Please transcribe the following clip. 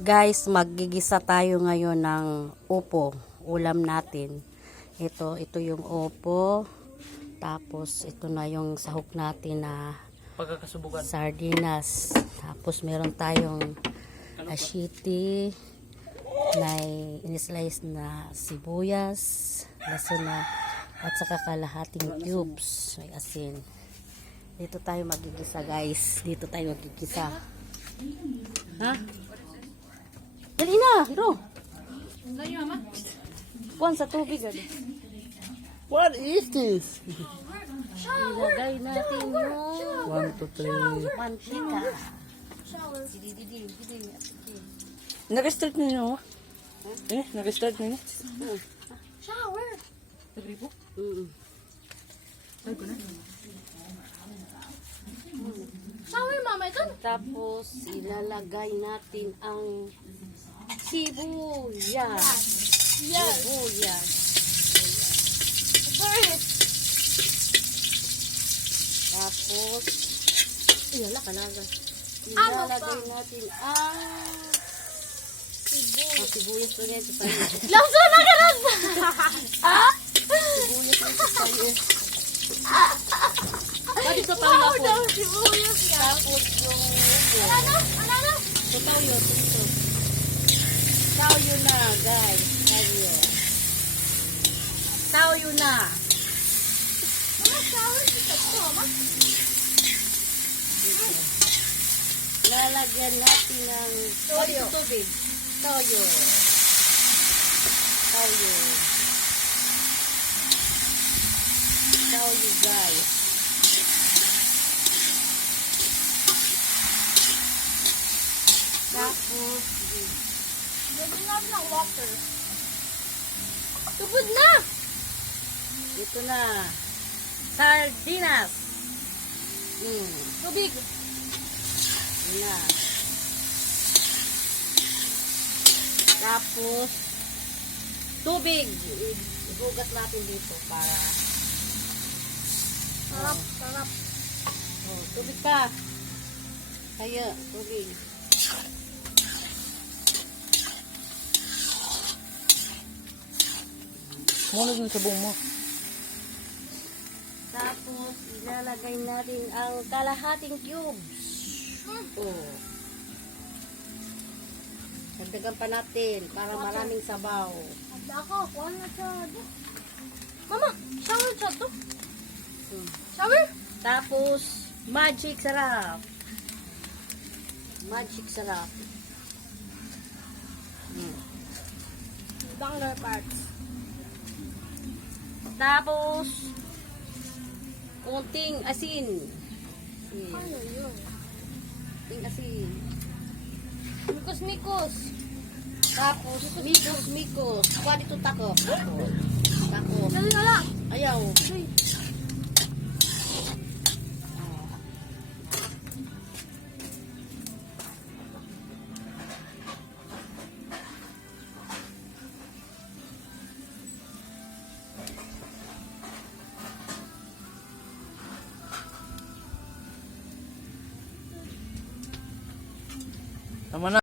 Guys, maggigisa tayo ngayon ng upo. Ulam natin. Ito yung upo. Tapos, ito na yung sahog natin na Pagkakasubukan. sardinas. Tapos, meron tayong ashiti. May in-slice na sibuyas, laso na, at saka kalahating cubes. May asin. Dito tayo magigisa, guys. Dito tayo magigisa. Ha? Dali na, Hiro. Puwan sa tubig. What is this? Ilagay natin yung 1, 2, 3. mantika. Nag-start ninyo? Nag-start ninyo? Shower. Shower, mama. Ito. Tapos, ilalagay natin ang sibuyas. Yes. Sibuyas. Sorry. Tapos, ilalagay Ano pa? natin ang sibuyas to yan. Lasa na ka rin. Sibuyas ito tayo. Pwede sa tayo Wow, ako. daw sibuyas yan. Tapos yung upo. Ano? Ano? So, tayo. Ito. Tayo na, guys. Tayo. Tayo na. Mama, shower. Ito, mama. Lalagyan natin ng Toyo. tubig. Toyo. Toyo. Toyo, guys. Tapos, Gawin natin ang water. Tubod na. ito na. Sardinas. Tubig. Yun na. Tapos, tubig. Ihugas natin dito para Sarap, sarap. tubig ka. Kaya, tubig. Muna dun sa buong mo. Tapos, ilalagay natin ang kalahating cubes. Oh. Dagdagan pa natin para maraming sabaw. Ada ako. Kuha na siya. Mama, shower siya to. Shower? Tapos, magic sarap. Magic sarap. Bangler parts. Tapos, konting asin. Ano yun? Konting asin. Mikos-mikos. Tapos, mikos. Kuha dito tako. Tako. Dali na lang. Ayaw.